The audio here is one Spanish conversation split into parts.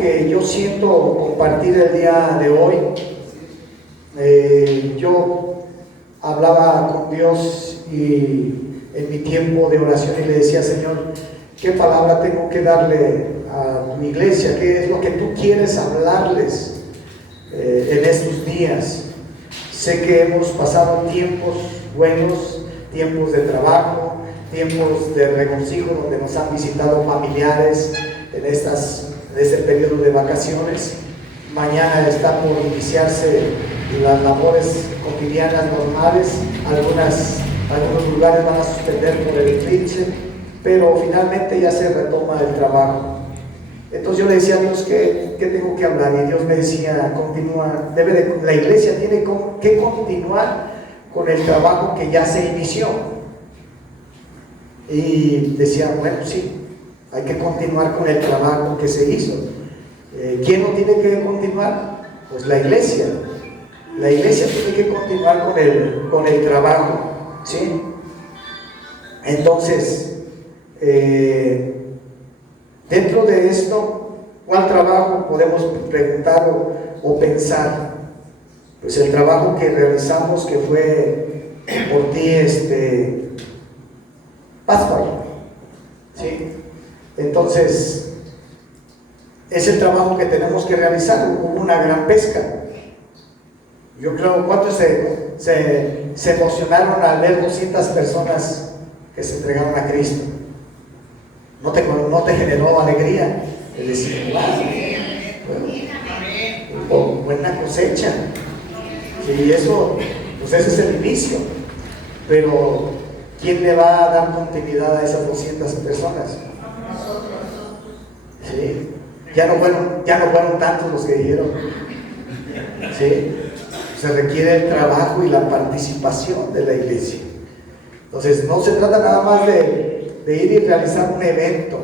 que yo siento compartir el día de hoy. Yo hablaba con Dios y en mi tiempo de oración y le decía: Señor, ¿qué palabra tengo que darle a mi iglesia? ¿Qué es lo que tú quieres hablarles en estos días? Sé que hemos pasado tiempos buenos, tiempos de trabajo, tiempos de regocijo donde nos han visitado familiares en este periodo de vacaciones. Mañana está por iniciarse las labores cotidianas normales. Algunos lugares van a suspender por el eclipse, pero finalmente ya se retoma el trabajo. Entonces yo le decía a Dios que tengo que hablar, y Dios me decía: continúa, la iglesia tiene que continuar con el trabajo que ya se inició. Y decía: bueno, sí, hay que continuar con el trabajo que se hizo. ¿Quién no tiene que continuar? Pues la iglesia. La iglesia tiene que continuar con el trabajo, ¿sí? Entonces, dentro de esto, ¿cuál trabajo podemos preguntar o pensar? Pues el trabajo que realizamos, que fue por ti, Pascual, ¿sí? Entonces, es el trabajo que tenemos que realizar. Hubo una gran pesca. Yo creo, ¿cuántos se emocionaron al ver 200 personas que se entregaron a Cristo? ¿No te generó alegría? Es decir, wow, buena cosecha. Sí, eso, pues ese es el inicio. Pero ¿quién le va a dar continuidad a esas 200 personas? ¿Sí? Ya no fueron tantos los que dijeron. ¿Sí? Se requiere el trabajo y la participación de la iglesia. Entonces, no se trata nada más de ir y realizar un evento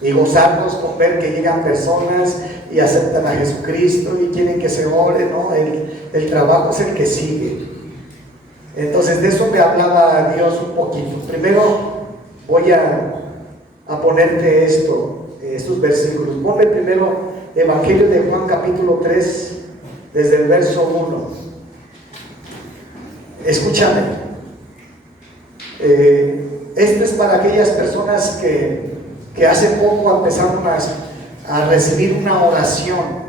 y gozarnos con ver que llegan personas y aceptan a Jesucristo y quieren que se ore, ¿no? El trabajo es el que sigue. Entonces, de eso me hablaba Dios un poquito. Primero voy a ponerte estos versículos. Ponme primero Evangelio de Juan capítulo 3, desde el verso 1. Escúchame. Esto es para aquellas personas que hace poco empezaron a recibir una oración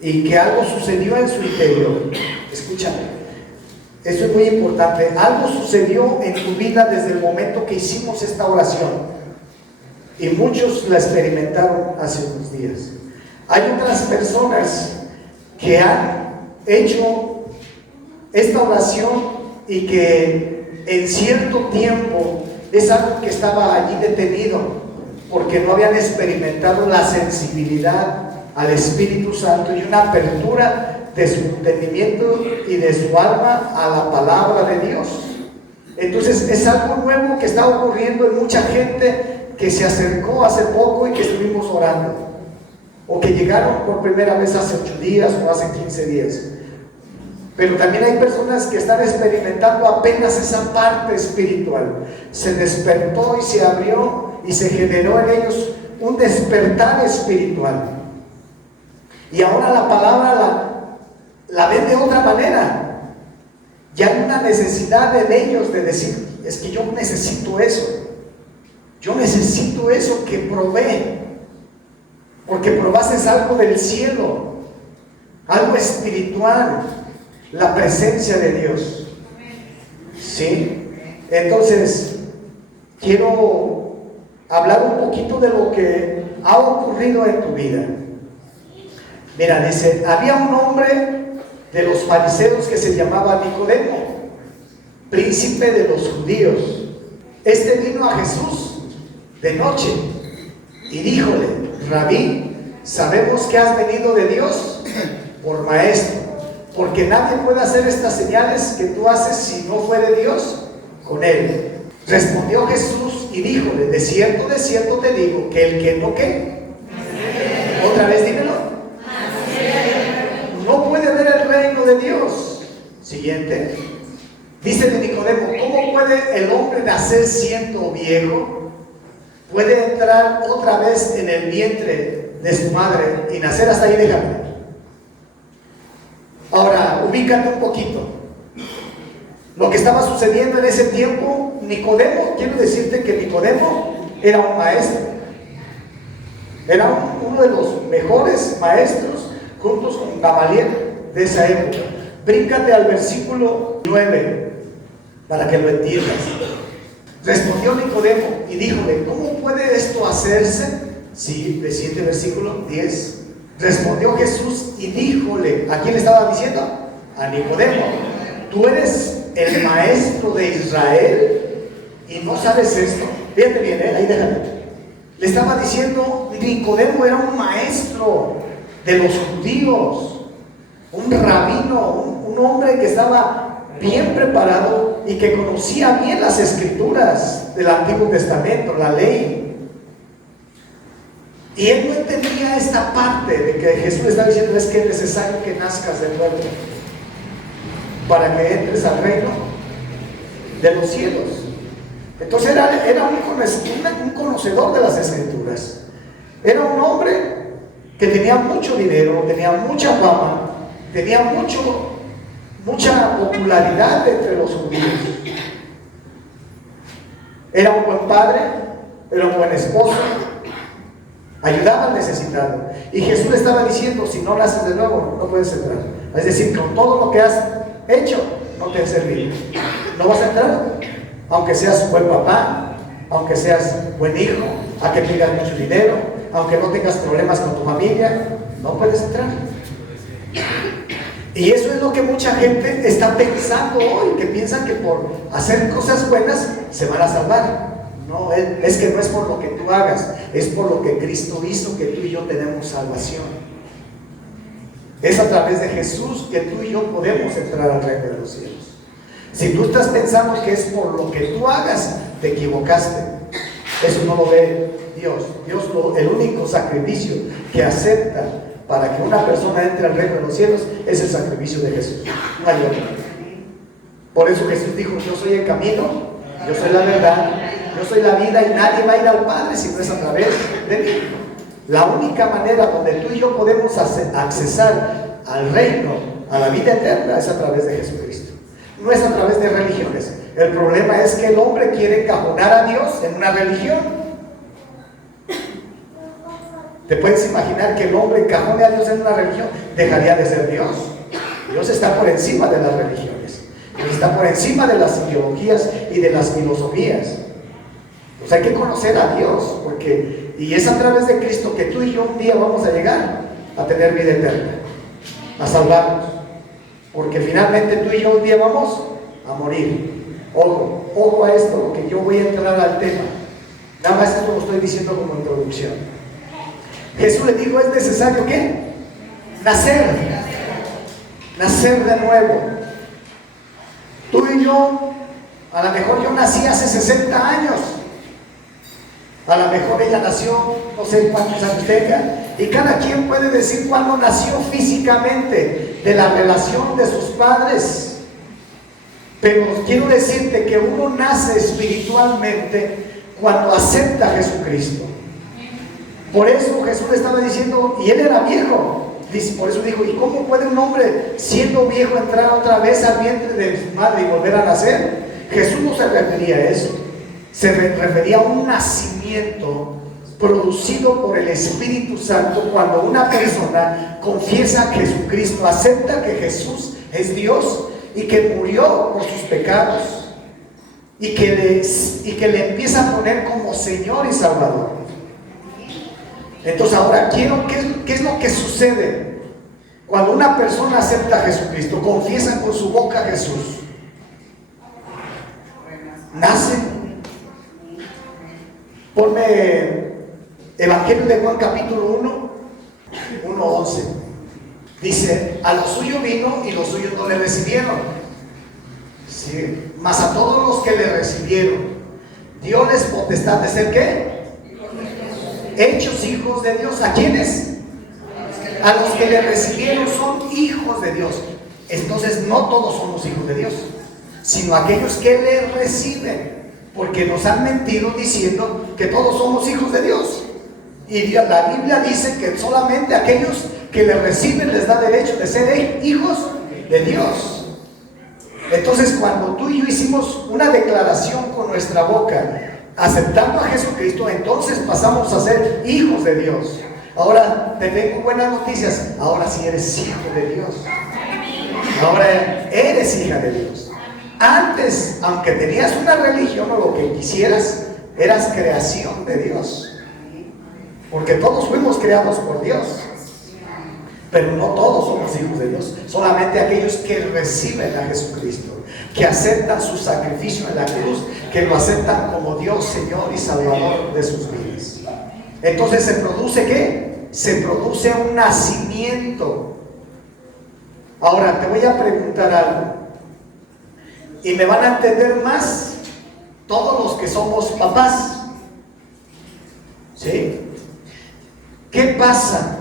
y que algo sucedió en su interior. Escúchame. Esto es muy importante. Algo sucedió en tu vida desde el momento que hicimos esta oración, y muchos la experimentaron hace unos días. Hay otras personas que han hecho esta oración y que en cierto tiempo es algo que estaba allí detenido porque no habían experimentado la sensibilidad al Espíritu Santo y una apertura de su entendimiento y de su alma a la palabra de Dios. Entonces es algo nuevo que está ocurriendo en mucha gente que se acercó hace poco y que estuvimos orando, o que llegaron por primera vez hace 8 días o hace 15 días. Pero también hay personas que están experimentando apenas esa parte espiritual. Se despertó y se abrió y se generó en ellos un despertar espiritual, y ahora la palabra la ven de otra manera. Ya hay una necesidad en ellos de decir: es que yo necesito eso. Yo necesito eso que provee, porque probaste algo del cielo, algo espiritual, la presencia de Dios. ¿Sí? Entonces, quiero hablar un poquito de lo que ha ocurrido en tu vida. Mira, dice: había un hombre de los fariseos que se llamaba Nicodemo, príncipe de los judíos. Este vino a Jesús de noche y díjole: Rabí, sabemos que has venido de Dios por maestro, porque nadie puede hacer estas señales que tú haces si no fuere Dios con él. Respondió Jesús y díjole: de cierto te digo que el que no, ¿qué? Otra vez dímelo. No puede ver el reino de Dios. Siguiente. Dice de Nicodemo: ¿cómo puede el hombre nacer siendo viejo? ¿Puede entrar otra vez en el vientre de su madre y nacer. Hasta ahí déjame. Ahora, ubícate un poquito. Lo que estaba sucediendo en ese tiempo, Nicodemo, quiero decirte que Nicodemo era un maestro. Era uno de los mejores maestros, juntos con Gamaliel de esa época. Bríncate al versículo 9 para que lo entiendas. Respondió Nicodemo y díjole: ¿cómo puede esto hacerse? Sí, el siguiente versículo 10. Respondió Jesús y díjole, ¿a quién le estaba diciendo? A Nicodemo: ¿tú eres el maestro de Israel y no sabes esto? Fíjate bien, ahí déjame. Le estaba diciendo, Nicodemo era un maestro de los judíos, un rabino, un hombre que estaba bien preparado y que conocía bien las escrituras del Antiguo Testamento, la ley. Y él no entendía esta parte de que Jesús le estaba diciendo: es que es necesario que nazcas de nuevo para que entres al reino de los cielos. Entonces era un conocedor de las escrituras. Era un hombre que tenía mucho dinero, tenía mucha fama, tenía mucha popularidad entre los judíos. Era un buen padre, era un buen esposo, ayudaba al necesitado. Y Jesús le estaba diciendo: si no lo haces de nuevo, no puedes entrar. Es decir, con todo lo que has hecho, no te ha servido. No vas a entrar, aunque seas buen papá, aunque seas buen hijo, aunque tengas mucho dinero, aunque no tengas problemas con tu familia, no puedes entrar. Y eso es lo que mucha gente está pensando hoy, que piensan que por hacer cosas buenas se van a salvar. No, es que no es por lo que tú hagas, es por lo que Cristo hizo que tú y yo tenemos salvación. Es a través de Jesús que tú y yo podemos entrar al reino de los cielos. Si tú estás pensando que es por lo que tú hagas, te equivocaste. Eso no lo ve Dios. Dios, el único sacrificio que acepta para que una persona entre al reino de los cielos es el sacrificio de Jesús. No hay otro. Por eso Jesús dijo: yo soy el camino, yo soy la verdad, yo soy la vida, y nadie va a ir al Padre si no es a través de mí. La única manera donde tú y yo podemos accesar al reino, a la vida eterna, es a través de Jesucristo. No es a través de religiones. El problema es que el hombre quiere encajonar a Dios en una religión. ¿Te puedes imaginar que el hombre encajone a Dios en una religión? Dejaría de ser Dios. Dios está por encima de las religiones. Dios está por encima de las ideologías y de las filosofías. Pues hay que conocer a Dios, y es a través de Cristo que tú y yo un día vamos a llegar a tener vida eterna, a salvarnos, porque finalmente tú y yo un día vamos a morir. Ojo a esto, porque yo voy a entrar al tema. Nada más esto lo estoy diciendo como introducción. Jesús le dijo: es necesario ¿qué? Nacer de nuevo. Tú y yo, a lo mejor yo nací hace 60 años. A lo mejor ella nació, no sé cuántos años tenga, y cada quien puede decir cuándo nació físicamente, de la relación de sus padres. Pero quiero decirte que uno nace espiritualmente cuando acepta a Jesucristo. Por eso Jesús le estaba diciendo, y él era viejo, por eso dijo: ¿y cómo puede un hombre siendo viejo entrar otra vez al vientre de su madre y volver a nacer? Jesús no se refería a eso. Se refería a un nacimiento producido por el Espíritu Santo cuando una persona confiesa a Jesucristo, acepta que Jesús es Dios y que murió por sus pecados y que le empieza a poner como Señor y Salvador. Entonces ahora ¿qué es lo que sucede cuando una persona acepta a Jesucristo, confiesa con su boca a Jesús? Nace. Ponme Evangelio de Juan capítulo 1:11. Dice: a lo suyo vino y los suyos no le recibieron. Sí. Mas a todos los que le recibieron, dióles potestad de ser ¿qué? Hechos hijos de Dios. ¿A quiénes? A los que le recibieron son hijos de Dios. Entonces no todos somos hijos de Dios, sino aquellos que le reciben. Porque nos han mentido diciendo que todos somos hijos de Dios. la Biblia dice que solamente aquellos que le reciben les da derecho de ser hijos de Dios. Entonces, cuando tú y yo hicimos una declaración con nuestra boca, aceptando a Jesucristo, entonces pasamos a ser hijos de Dios. Ahora te tengo buenas noticias. Ahora sí eres hijo de Dios. Ahora eres hija de Dios. Antes, aunque tenías una religión o lo que quisieras, eras creación de Dios. Porque todos fuimos creados por Dios. Pero no todos somos hijos de Dios. Solamente aquellos que reciben a Jesucristo, que aceptan su sacrificio en la cruz, que lo aceptan como Dios, Señor y Salvador de sus vidas. Entonces se produce ¿qué? Se produce un nacimiento. Ahora te voy a preguntar algo, y me van a entender más todos los que somos papás. ¿Sí? ¿Qué pasa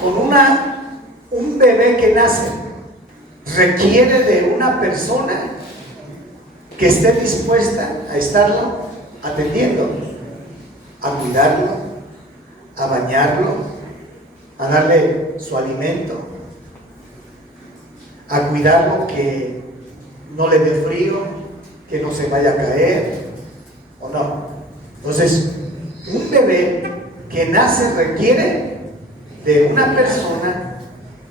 con un bebé que nace? Requiere de una persona que esté dispuesta a estarlo atendiendo, a cuidarlo, a bañarlo, a darle su alimento, a cuidarlo que no le dé frío, que no se vaya a caer, ¿o no? Entonces, un bebé que nace requiere de una persona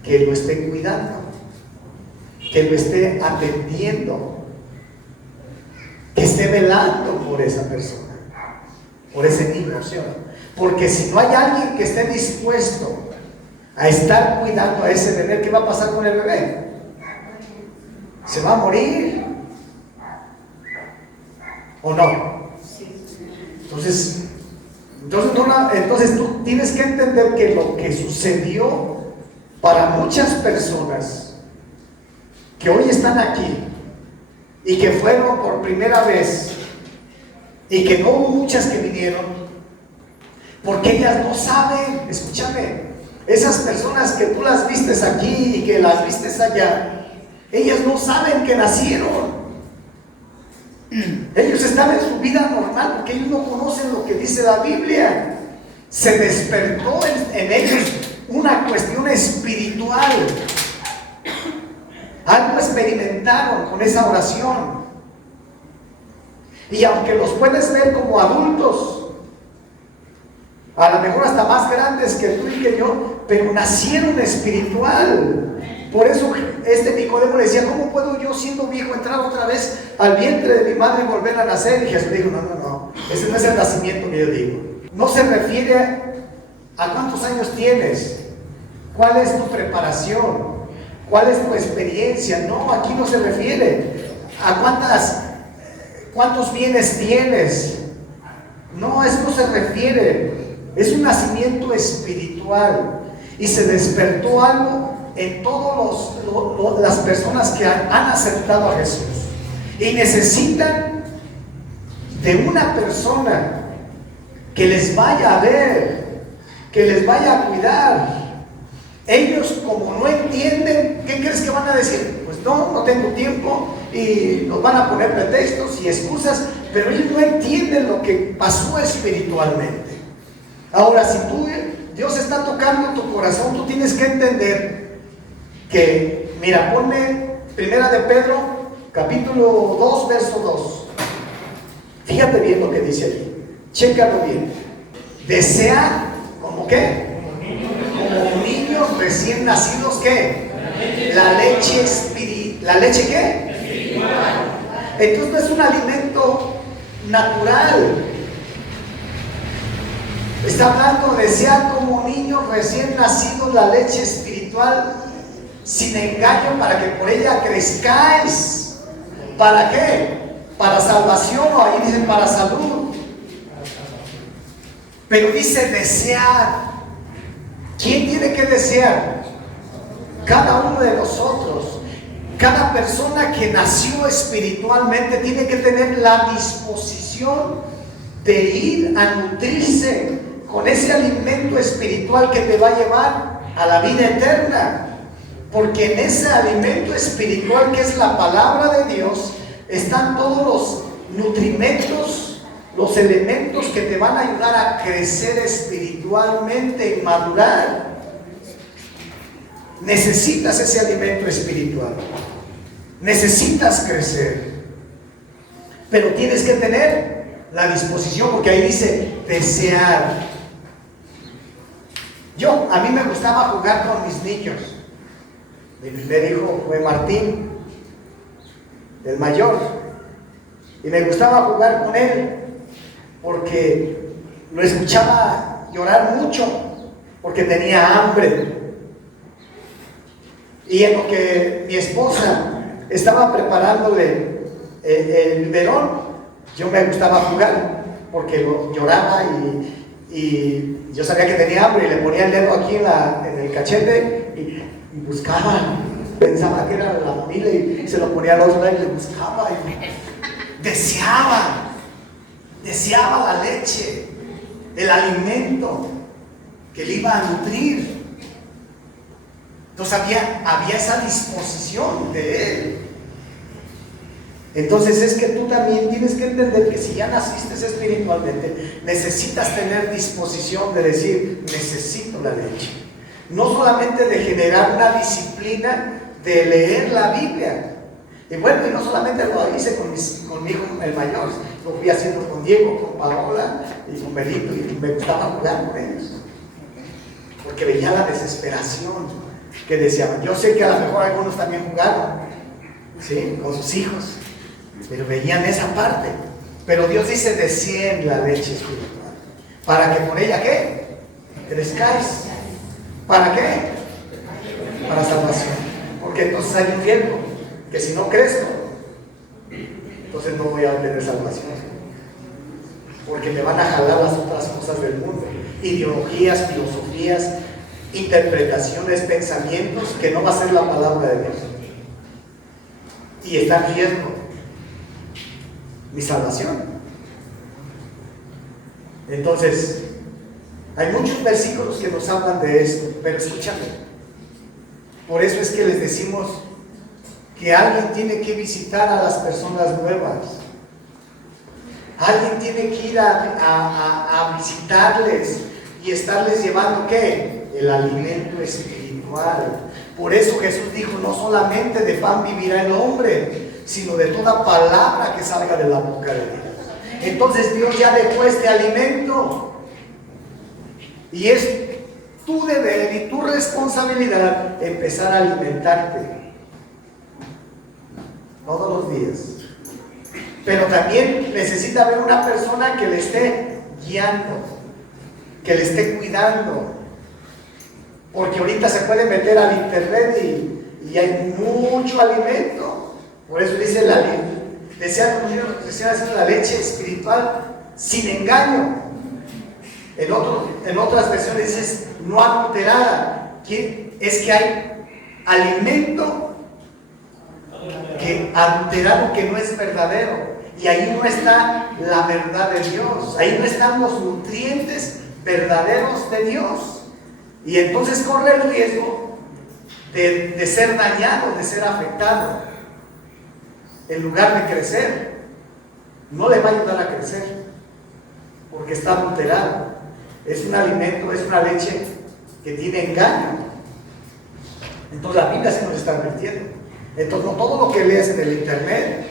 que lo esté cuidando, que lo esté atendiendo, que esté velando por esa persona, por ese niño, ¿sí o no? Porque si no hay alguien que esté dispuesto a estar cuidando a ese bebé, ¿qué va a pasar con el bebé? Se va a morir, ¿o no? Entonces tú tienes que entender que lo que sucedió para muchas personas que hoy están aquí y que fueron por primera vez y que no hubo muchas que vinieron, porque ellas no saben, escúchame, esas personas que tú las vistes aquí y que las vistes allá, ellas no saben que nacieron. Ellos están en su vida normal porque ellos no conocen lo que dice la Biblia. Se despertó en ellos una cuestión espiritual. Algo experimentaron con esa oración. Y aunque los puedes ver como adultos, a lo mejor hasta más grandes que tú y que yo, pero nacieron espiritual. Por eso Nicodemo le decía: ¿cómo puedo yo, siendo viejo, entrar otra vez al vientre de mi madre y volver a nacer? Y Jesús dijo: no, ese no es el nacimiento que yo digo. No se refiere a cuántos años tienes, cuál es tu preparación, cuál es tu experiencia. No, aquí no se refiere a cuántos bienes tienes. No, eso no se refiere. Es un nacimiento espiritual. Y se despertó algo en todas las personas que han aceptado a Jesús, y necesitan de una persona que les vaya a ver, que les vaya a cuidar. Ellos, como no entienden, ¿qué crees que van a decir? Pues no tengo tiempo, y nos van a poner pretextos y excusas, pero ellos no entienden lo que pasó espiritualmente. Ahora, si Dios está tocando tu corazón, tú tienes que entender que, mira, ponme Primera de Pedro, capítulo 2, verso 2. Fíjate bien lo que dice allí. Chécalo bien. Desea, ¿como qué? Como niños recién nacidos, ¿qué? La leche ¿la leche qué? Espiritual. Entonces no es un alimento natural. Está hablando de desear como niños recién nacidos la leche espiritual, sin engaño, para que por ella crezcáis. ¿Para qué? Para salvación, o ahí dice para salud. Pero dice desear. ¿Quién tiene que desear? Cada uno de nosotros. Cada persona que nació espiritualmente tiene que tener la disposición de ir a nutrirse con ese alimento espiritual que te va a llevar a la vida eterna. Porque en ese alimento espiritual, que es la palabra de Dios, están todos los nutrimentos los elementos que te van a ayudar a crecer espiritualmente y madurar. Necesitas ese alimento espiritual. Necesitas crecer. Pero tienes que tener la disposición, porque ahí dice desear. A mí me gustaba jugar con mis niños. Mi primer hijo fue Martín, el mayor, y me gustaba jugar con él porque lo escuchaba llorar mucho porque tenía hambre. Y en lo que mi esposa estaba preparándole el biberón, yo me gustaba jugar porque lloraba y yo sabía que tenía hambre y le ponía el dedo aquí en el cachete y buscaba, pensaba que era la familia y se lo ponía al otro lado y le buscaba y deseaba la leche, el alimento que le iba a nutrir. Entonces había esa disposición de él. Entonces es que tú también tienes que entender que si ya naciste espiritualmente, necesitas tener disposición de decir, necesito la leche. No solamente de generar una disciplina de leer la Biblia. Y bueno, y no solamente lo hice con mi hijo el mayor, lo fui haciendo con Diego, con Paola y con Belito, y me gustaba jugar con ellos. Porque veía la desesperación que deseaban. Yo sé que a lo mejor algunos también jugaron, ¿sí?, con sus hijos, pero veían esa parte. Pero Dios dice, deseen la leche espiritual, para que por ella, ¿qué? Crezcáis. ¿Para qué? Para salvación. Porque entonces hay un riesgo, que si no crezco, entonces no voy a tener salvación. Porque me van a jalar las otras cosas del mundo, ideologías, filosofías, interpretaciones, pensamientos, que no va a ser la palabra de Dios. Y está en riesgo mi salvación. Entonces, hay muchos versículos que nos hablan de esto, pero escúchame. Por eso es que les decimos que alguien tiene que visitar a las personas nuevas. Alguien tiene que ir a visitarles y estarles llevando, ¿qué? El alimento espiritual. Por eso Jesús dijo, no solamente de pan vivirá el hombre, sino de toda palabra que salga de la boca de Dios. Entonces Dios ya dejó este alimento. Y es tu deber y tu responsabilidad empezar a alimentarte todos los días. Pero también necesita haber una persona que le esté guiando, que le esté cuidando. Porque ahorita se puede meter al internet y hay mucho alimento. Por eso dice desean la leche espiritual sin engaño. En otras versiones dices no adulterada. Es que hay alimento adulterado que no es verdadero. Y ahí no está la verdad de Dios. Ahí no están los nutrientes verdaderos de Dios. Y entonces corre el riesgo de ser dañado, de ser afectado. En lugar de crecer, no le va a ayudar a crecer, porque está adulterado. Es un alimento, es una leche que tiene engaño. Entonces la Biblia se nos está advirtiendo. Entonces no todo lo que lees en el internet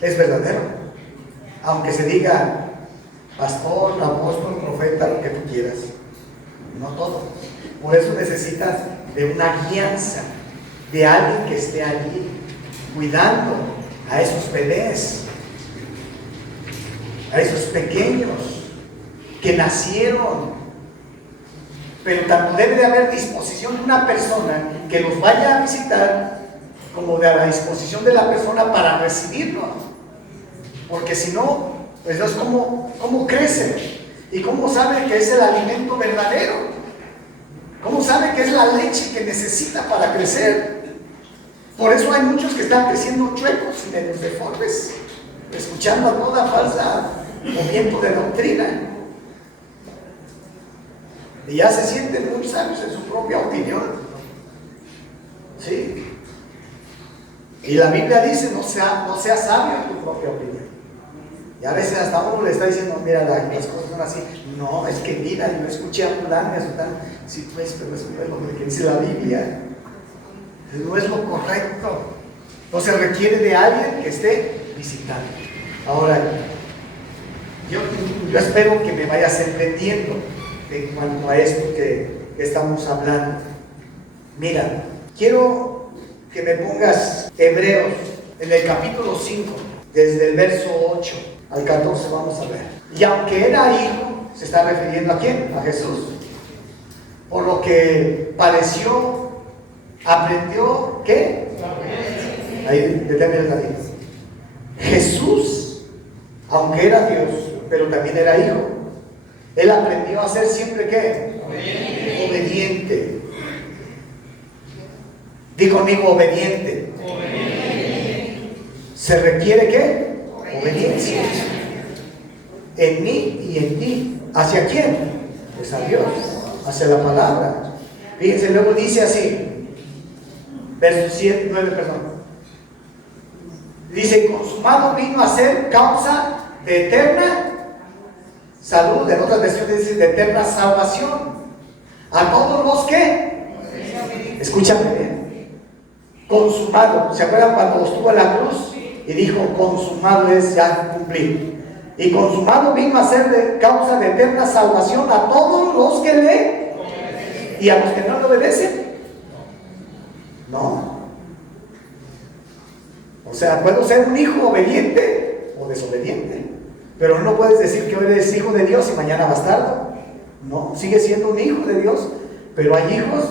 es verdadero, aunque se diga pastor, apóstol, profeta, lo que tú quieras. No todo. Por eso necesitas de una guianza, de alguien que esté allí cuidando a esos bebés, a esos pequeños que nacieron. Pero tanto debe de haber disposición de una persona que los vaya a visitar, como de la disposición de la persona para recibirlos. Porque si no, pues es como crecen. ¿Y cómo sabe que es el alimento verdadero? ¿Cómo sabe que es la leche que necesita para crecer? Por eso hay muchos que están creciendo chuecos y medio deformes, escuchando a toda falsa movimiento de doctrina. Y ya se sienten muy sabios en su propia opinión. ¿Sí? Y la Biblia dice, no seas sabio en tu propia opinión. Y a veces hasta uno le está diciendo, mira, las cosas son así. No, es que mira, yo escuché a fulano y a sultano. Sí, pues, pero eso no es lo que dice la Biblia. No es lo correcto. Entonces requiere de alguien que esté visitando. Ahora, yo espero que me vayas entendiendo en cuanto a esto que estamos hablando. Mira, quiero que me pongas Hebreos en el capítulo 5, desde el verso 8 al 14, vamos a ver. Y aunque era hijo, se está refiriendo ¿a quién? A Jesús. Por lo que padeció, aprendió, ¿qué? Ahí, deténme el ratito. Jesús, aunque era Dios, pero también era hijo, él aprendió a ser siempre ¿qué? Obediente. Di conmigo, obediente. ¿Se requiere qué? Obediencia. En mí y en ti. ¿Hacia quién? Pues a Dios, hacia la palabra. Fíjense, luego dice así, verso 9, perdón. Dice, consumado vino a ser causa de eterna salud. En otras versiones dice de eterna salvación a todos los que, escúchame bien, consumado. ¿Se acuerdan cuando estuvo en la cruz y dijo, consumado es, ya cumplí? Y consumado vino a ser de causa de eterna salvación a todos los que le, y a los que no le obedecen. No. O sea, puedo ser un hijo obediente o desobediente, pero no puedes decir que hoy eres hijo de Dios y mañana bastardo. No, sigue siendo un hijo de Dios, pero hay hijos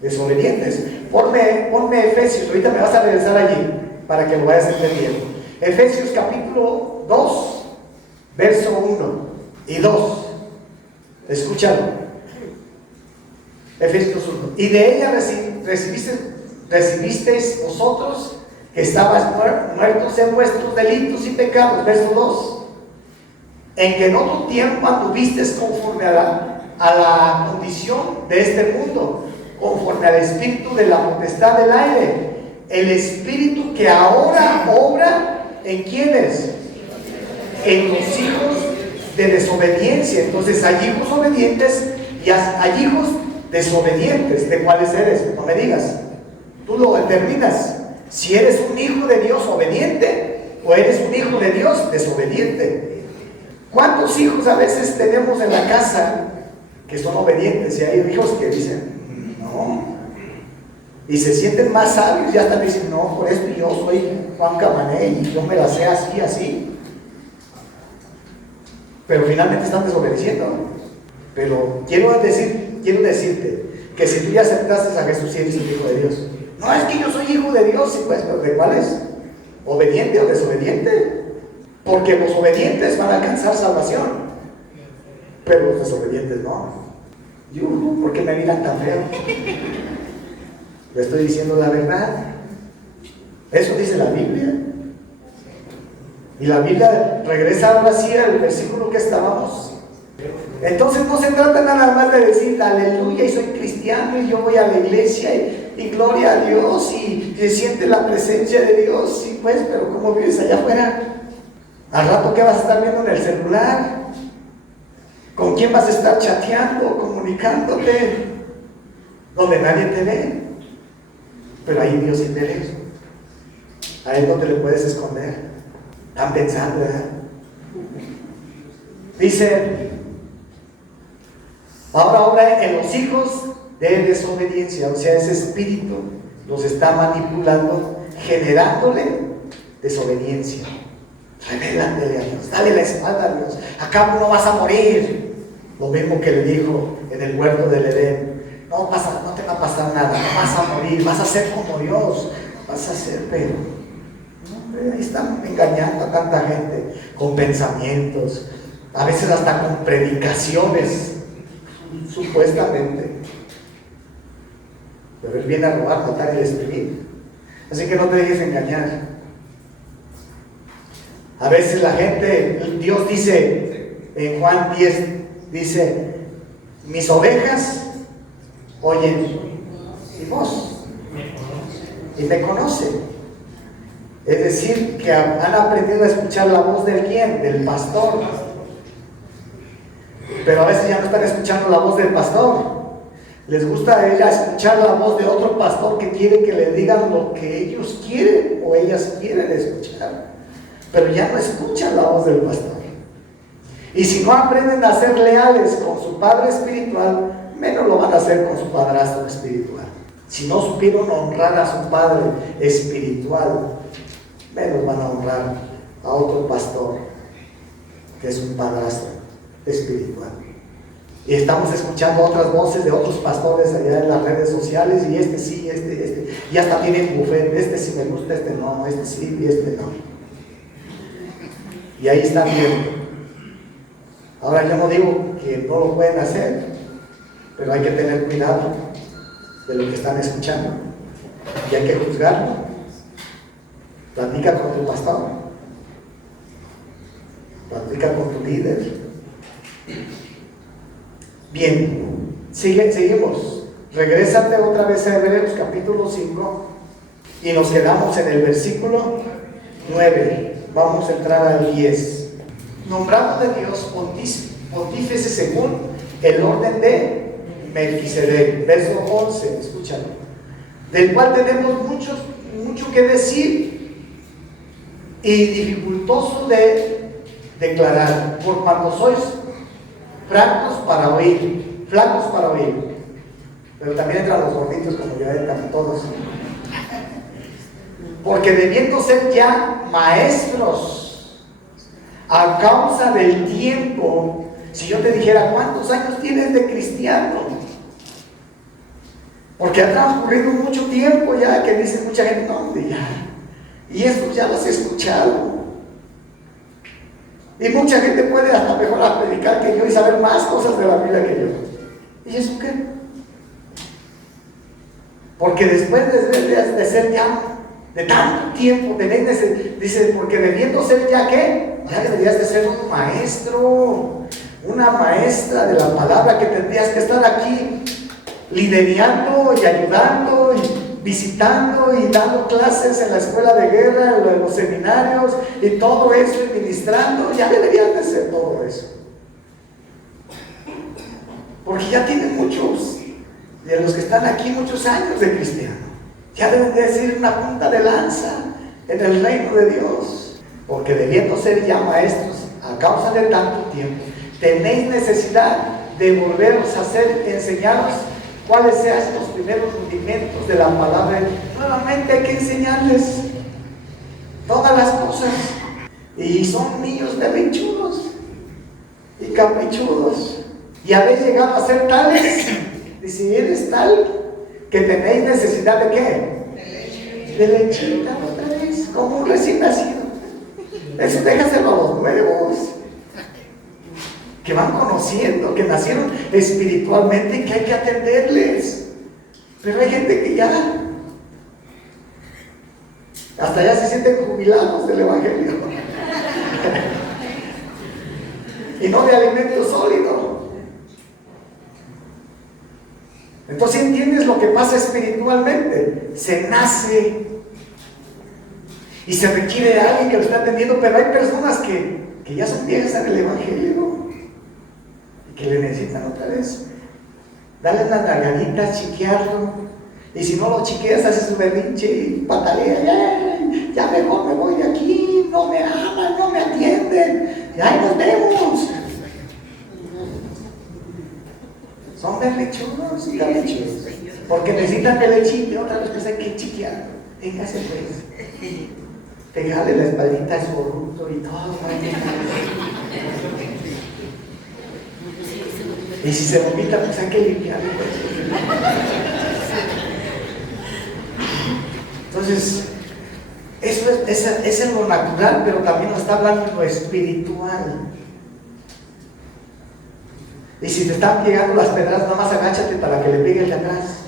desobedientes. Ponme Efesios, ahorita me vas a regresar allí para que lo vayas entendiendo. Efesios capítulo 2, verso 1 y 2. Escúchalo. Efesios 1. Y de ella recibisteis vosotros que estabais muertos en vuestros delitos y pecados, verso 2, en que en otro tiempo anduvisteis conforme a la condición de este mundo, conforme al espíritu de la potestad del aire, el espíritu que ahora obra en ¿quiénes? En los hijos de desobediencia. Entonces hay hijos obedientes y hay hijos desobedientes. ¿De cuáles eres? No me digas, tú lo determinas. Si eres un hijo de Dios obediente o eres un hijo de Dios desobediente. ¿Cuántos hijos a veces tenemos en la casa que son obedientes? Y hay hijos que dicen no, y se sienten más sabios y hasta dicen no, por esto yo soy Juan Camané y yo me la sé así, así, pero finalmente están desobedeciendo. Pero quiero decirte que si tú ya aceptaste a Jesús y eres un hijo de Dios. No, es que yo soy hijo de Dios. Y pues, ¿de cuál es? ¿Obediente o desobediente? Porque los obedientes van a alcanzar salvación, pero los desobedientes no. ¿Por qué me miran tan feo? Le estoy diciendo la verdad. Eso dice la Biblia. Y la Biblia regresa ahora sí al versículo que estábamos. Entonces no se trata nada más de decir aleluya y soy cristiano y yo voy a la iglesia y gloria a Dios y se siente la presencia de Dios. Sí, pues, pero ¿cómo vives allá afuera? Al rato, ¿qué vas a estar viendo en el celular? ¿Con quién vas a estar chateando, comunicándote? Donde nadie te ve. Pero ahí Dios sí te ve. A Él no te le puedes esconder. Están pensando, ¿verdad? Dice, ahora obra en los hijos de desobediencia. O sea, ese espíritu los está manipulando, generándole desobediencia. Revélatele a Dios, dale la espalda a Dios. Acá no vas a morir. Lo mismo que le dijo en el huerto del Edén. No te va a pasar nada, no vas a morir, vas a ser como Dios, vas a ser, pero ahí están engañando a tanta gente con pensamientos, a veces hasta con predicaciones, supuestamente. Pero Él viene a robar, matar y destruir. Así que no te dejes engañar. A veces la gente, Dios dice en Juan 10, dice, mis ovejas oyen mi voz y me conocen. Es decir, que han aprendido a escuchar la voz del quién, del pastor. Pero a veces ya no están escuchando la voz del pastor. Les gusta a ella escuchar la voz de otro pastor que quiere que le digan lo que ellos quieren o ellas quieren escuchar. Pero ya no escuchan la voz del pastor. Y si no aprenden a ser leales con su padre espiritual, menos lo van a hacer con su padrastro espiritual. Si no supieron honrar a su padre espiritual, menos van a honrar a otro pastor que es un padrastro espiritual. Y estamos escuchando otras voces de otros pastores allá en las redes sociales, y este sí, este, y hasta tienen buffet, este sí me gusta, este no, este sí y este no. Y ahí están viendo. Ahora yo no digo que no lo pueden hacer, pero hay que tener cuidado de lo que están escuchando. Y hay que juzgarlo. Platica con tu pastor. Platica con tu líder. Bien, seguimos. Regrésate otra vez a Hebreos capítulo 5 y nos quedamos en el versículo 9. Vamos a entrar al 10. Nombrado de Dios pontífice según el orden de Melquisedec. Verso 11, escúchalo. Del cual tenemos mucho que decir y dificultoso de declarar, por cuanto sois flacos para oír. Pero también entran los gorditos, como ya entran todos. Porque debiendo ser ya maestros a causa del tiempo. Si yo te dijera, ¿cuántos años tienes de cristiano? Porque ha transcurrido mucho tiempo ya, que dice mucha gente, no, ya. Y esto ya los he escuchado. Y mucha gente puede hasta mejor predicar que yo y saber más cosas de la Biblia que yo. ¿Y eso qué? Porque después de ser ya de tanto tiempo, dice, porque debiendo ser ya ¿qué? Ya deberías de ser un maestro, una maestra de la palabra, que tendrías que estar aquí liderando y ayudando y visitando y dando clases en la escuela de guerra, en los seminarios y todo eso, y ministrando. Ya deberías de ser todo eso. Porque ya tienen muchos, de los que están aquí, muchos años de cristiano. Ya deben de ser una punta de lanza en el reino de Dios. Porque debiendo ser ya maestros a causa de tanto tiempo, tenéis necesidad de volveros a enseñaros cuáles sean los primeros rudimentos de la palabra. Nuevamente hay que enseñarles todas las cosas. Y son niños berrinchudos y caprichudos. Y habéis llegado a ser tales, y si eres tal, que tenéis necesidad de ¿qué? De lechita otra vez, como un recién nacido. Eso déjaselo a los nuevos, que van conociendo, que nacieron espiritualmente y que hay que atenderles. Pero hay gente que ya hasta ya se sienten jubilados del evangelio y no de alimento sólido. Entonces, ¿entiendes lo que pasa espiritualmente? Se nace y se requiere de alguien que lo está entendiendo, pero hay personas que ya son viejas en el evangelio y que le necesitan otra vez darle unas nalgaditas, chiquearlo, y si no lo chiqueas hace su berrinche y patalea, ya mejor me voy de aquí, no me aman, no me atienden, y ahí nos vemos. Son berrinchudos y berrinchudos, porque necesitan que le chique, otra vez que hay que chiquear. Téngase pues, pegale la espaldita a su orgullo y todo. Y si se vomita, pues hay que limpiarlo. Entonces, eso es lo natural, pero también nos está hablando de lo espiritual. Y si te están pegando las pedras, nada más agáchate para que le pegue el de atrás.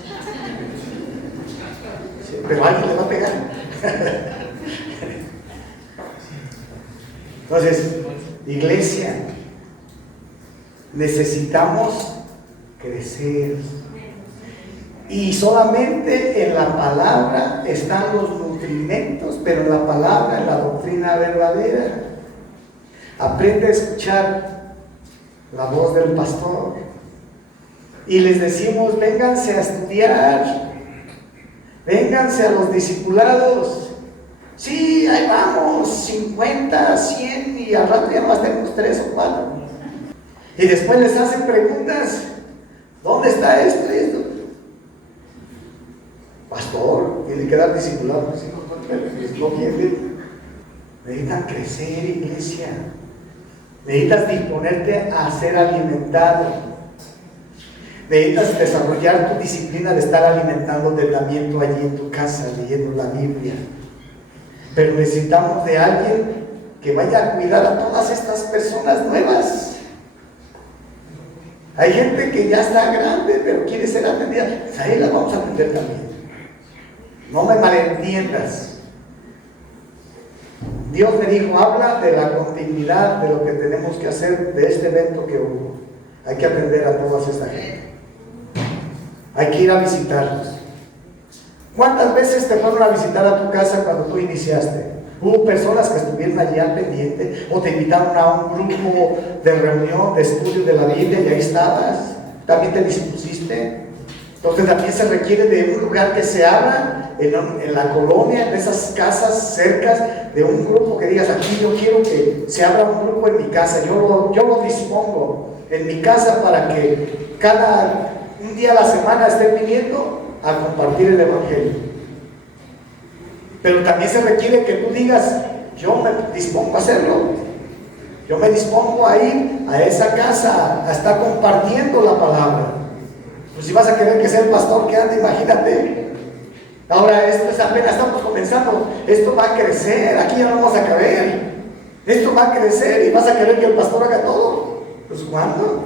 Sí, pero alguien le va a pegar. Entonces, iglesia, necesitamos crecer. Y solamente en la palabra están los nutrimentos pero en la palabra, en la doctrina verdadera. Aprende a escuchar la voz del pastor. Y les decimos, vénganse a estudiar, vénganse a los discipulados. Sí, ahí vamos, 50, 100 y al rato ya más tenemos 3 o 4. Y después les hacen preguntas, ¿dónde está esto y esto? Pastor, tiene que dar discipulado. No quieren. Necesitan crecer, iglesia. Necesitas disponerte a ser alimentado. Necesitas desarrollar tu disciplina de estar alimentándote también tú allí en tu casa, leyendo la Biblia. Pero necesitamos de alguien que vaya a cuidar a todas estas personas nuevas. Hay gente que ya está grande, pero quiere ser atendida. Pues ahí la vamos a atender también. No me malentiendas. Dios me dijo, habla de la continuidad de lo que tenemos que hacer de este evento que hubo. Hay que atender a toda esta gente. Hay que ir a visitarlos. ¿Cuántas veces te fueron a visitar a tu casa cuando tú iniciaste? Hubo personas que estuvieron allí al pendiente o te invitaron a un grupo de reunión, de estudio de la Biblia y ahí estabas. También te dispusiste. Entonces también se requiere de un lugar que se abra en la colonia, en esas casas cercas, de un grupo que digas, aquí yo quiero que se abra un grupo en mi casa, yo lo dispongo en mi casa para que un día a la semana esté viniendo a compartir el Evangelio. Pero también se requiere que tú digas, yo me dispongo a hacerlo, yo me dispongo a ir a esa casa a estar compartiendo la palabra. Pues si vas a querer que sea el pastor que ande, imagínate. Ahora esto es apenas estamos comenzando, esto va a crecer, aquí ya no vamos a caber, esto va a crecer y vas a querer que el pastor haga todo. Pues ¿cuándo?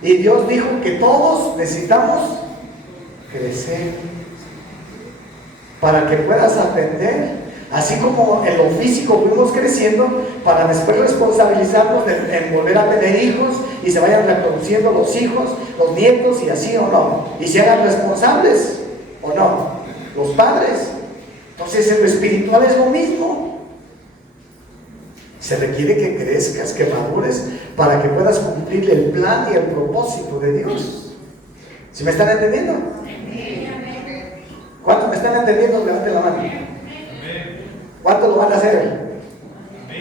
Y Dios dijo que todos necesitamos crecer para que puedas atender, así como en lo físico fuimos creciendo, para después responsabilizarnos en volver a tener hijos y se vayan reproduciendo los hijos, los nietos y así o no, y se hagan responsables o no los padres. Entonces en lo espiritual es lo mismo. Se requiere que crezcas, que madures, para que puedas cumplir el plan y el propósito de Dios. ¿Sí me están entendiendo? ¿Cuántos me están entendiendo? Levanten la mano. ¿Cuántos lo van a hacer?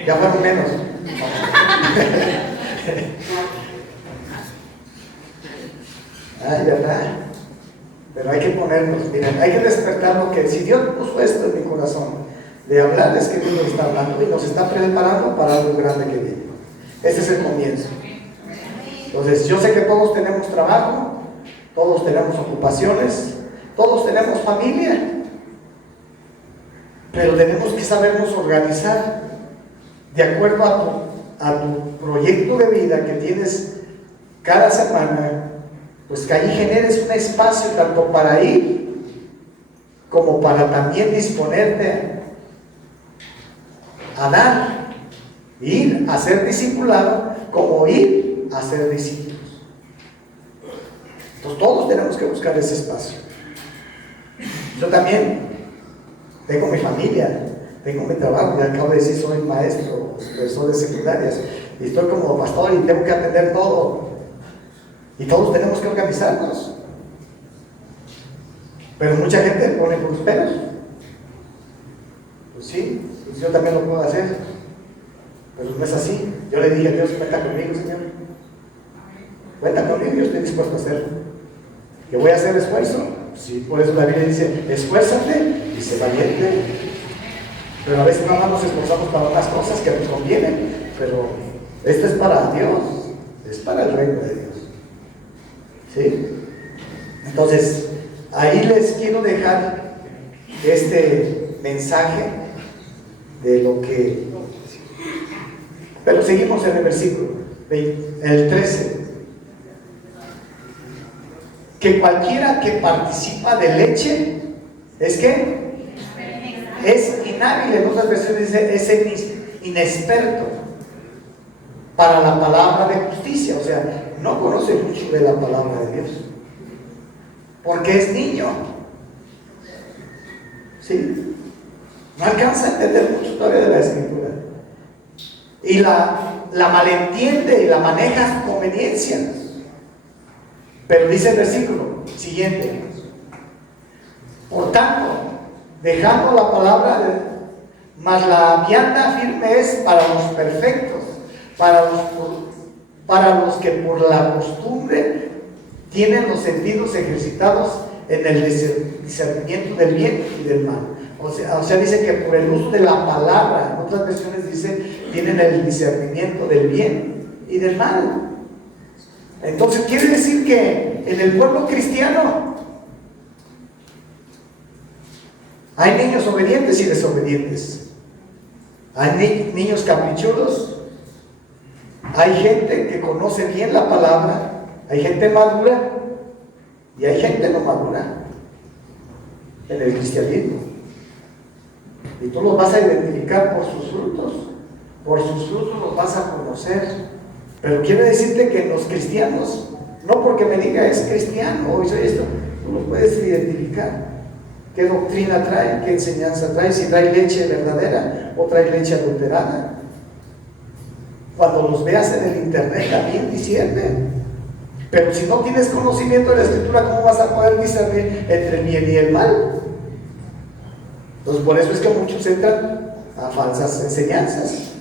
Ya fueron menos. Ay, ¿verdad? Pero hay que ponernos, miren, hay que despertar lo que, si Dios puso esto en mi corazón, de hablar, es que Dios nos está hablando y nos está preparando para algo grande que viene. Ese es el comienzo. Entonces, yo sé que todos tenemos trabajo, todos tenemos ocupaciones, todos tenemos familia, pero tenemos que sabernos organizar de acuerdo a tu proyecto de vida que tienes cada semana. Pues que ahí generes un espacio tanto para ir como para también disponerte a dar, ir a ser discipulado como ir a ser discípulos. Entonces todos tenemos que buscar ese espacio. Yo también tengo mi familia, tengo mi trabajo, ya acabo de decir, soy maestro, profesor de secundarias y estoy como pastor y tengo que atender todo. Y todos tenemos que organizarnos. Pero mucha gente pone por los pelos. Pues sí, pues yo también lo puedo hacer. Pero no es así. Yo le dije a Dios, cuenta conmigo, Señor. Cuenta conmigo, yo estoy dispuesto a hacerlo. ¿Que voy a hacer esfuerzo? Sí, por eso la Biblia dice, esfuérzate y sé valiente. Pero a veces nada más nos esforzamos para unas cosas que nos convienen. Pero esto es para Dios, es para el reino de Dios. ¿Sí? Entonces, ahí les quiero dejar este mensaje de lo que... Pero seguimos en el versículo, el 13. Que cualquiera que participa de leche, ¿es qué? Es inhábil, en otras versiones dice, es inexperto para la palabra de justicia, o sea, no conoce mucho de la palabra de Dios, porque es niño. ¿Sí? No alcanza a entender mucho todavía de la Escritura. Y la malentiende y la maneja a su conveniencia. Pero dice el versículo siguiente: por tanto, dejando la palabra, mas la vianda firme es para los perfectos, para los que por la costumbre tienen los sentidos ejercitados en el discernimiento del bien y del mal. O sea, dice que por el uso de la palabra, en otras versiones dice, tienen el discernimiento del bien y del mal. Entonces quiere decir que en el pueblo cristiano hay niños obedientes y desobedientes. Hay niños caprichudos. Hay gente que conoce bien la palabra. Hay gente madura y hay gente no madura en el cristianismo. Y tú los vas a identificar por sus frutos. Por sus frutos los vas a conocer. Pero quiero decirte que los cristianos, no porque me diga es cristiano o soy esto, tú lo puedes identificar. ¿Qué doctrina trae? ¿Qué enseñanza trae? Si trae leche verdadera o trae leche adulterada. Cuando los veas en el internet también discierne. Pero si no tienes conocimiento de la Escritura, ¿cómo vas a poder discernir entre el bien y el mal? Entonces por eso es que muchos entran a falsas enseñanzas,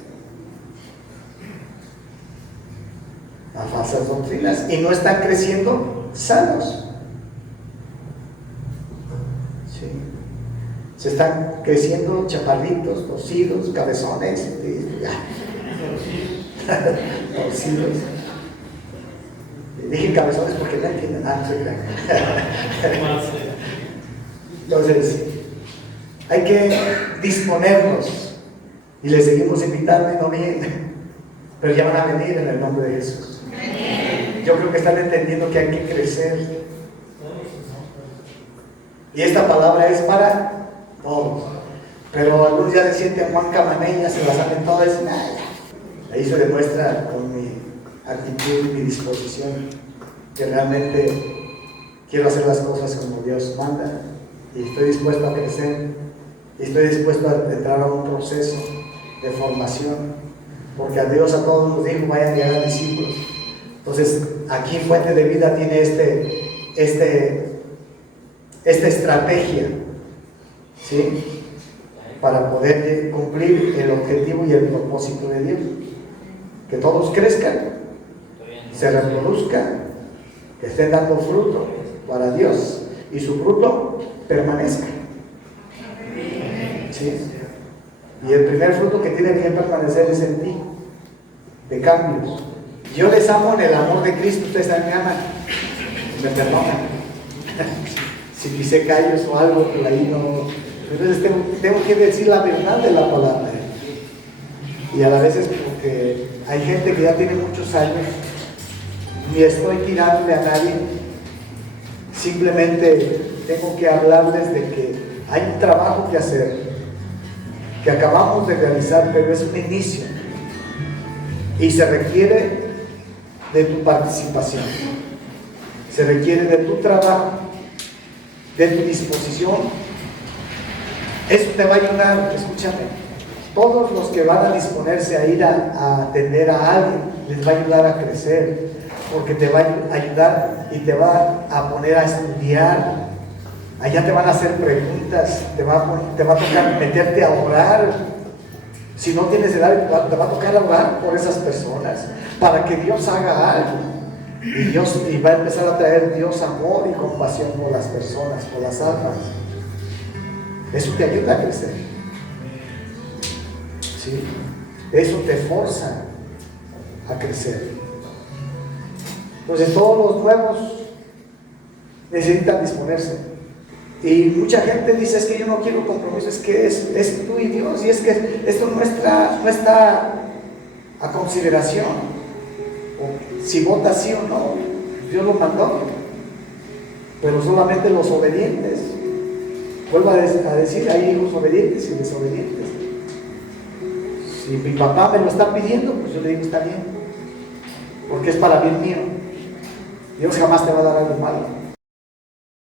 a falsas doctrinas, y no están creciendo sanos. Sí. Se están creciendo chaparritos, torcidos, cabezones, torcidos. Dije cabezones porque no entienden. No se crean. Entonces, hay que disponernos, y les seguimos invitando y no vienen, pero ya van a venir en el nombre de Jesús. Yo creo que están entendiendo que hay que crecer, y esta palabra es para todos. Pero algunos ya le sienten Juan Camaneña, se las saben todas y dicen, ahí se demuestra con mi actitud y mi disposición que realmente quiero hacer las cosas como Dios manda, y estoy dispuesto a crecer, y estoy dispuesto a entrar a un proceso de formación, porque a Dios a todos nos dijo, vayan y hagan discípulos. Entonces aquí Fuente de Vida tiene esta estrategia, ¿sí?, para poder cumplir el objetivo y el propósito de Dios: que todos crezcan, se reproduzcan, que estén dando fruto para Dios y su fruto permanezca. ¿Sí? Y el primer fruto que tiene que permanecer es en ti, de cambios. Yo les amo en el amor de Cristo. Ustedes también me aman, me perdonan. Si pisé callos o algo, por ahí no. Entonces tengo que decir la verdad de la palabra. Y a la vez es porque hay gente que ya tiene muchos años, ni estoy tirándole a nadie, simplemente tengo que hablarles de que hay un trabajo que hacer, que acabamos de realizar, pero es un inicio y se requiere de tu participación, se requiere de tu trabajo, de tu disposición. Eso te va a ayudar, escúchame. Todos los que van a disponerse a ir a atender a alguien, les va a ayudar a crecer, porque te va a ayudar y te va a poner a estudiar. Allá te van a hacer preguntas, te va a tocar meterte a orar. Si no tienes edad, te va a tocar orar por esas personas, para que Dios haga algo. Y va a empezar a traer Dios amor y compasión por las personas, por las almas. Eso te ayuda a crecer. ¿Sí? Eso te forza a crecer. Entonces todos los nuevos necesitan disponerse. Y mucha gente dice, es que yo no quiero compromiso, es que es tú y Dios, y es que esto no está a consideración. O si votas sí o no, Dios lo mandó. Pero solamente los obedientes. Vuelvo a decir, hay hijos obedientes y desobedientes. Si mi papá me lo está pidiendo, pues yo le digo, está bien, porque es para bien mío. Dios jamás te va a dar algo malo.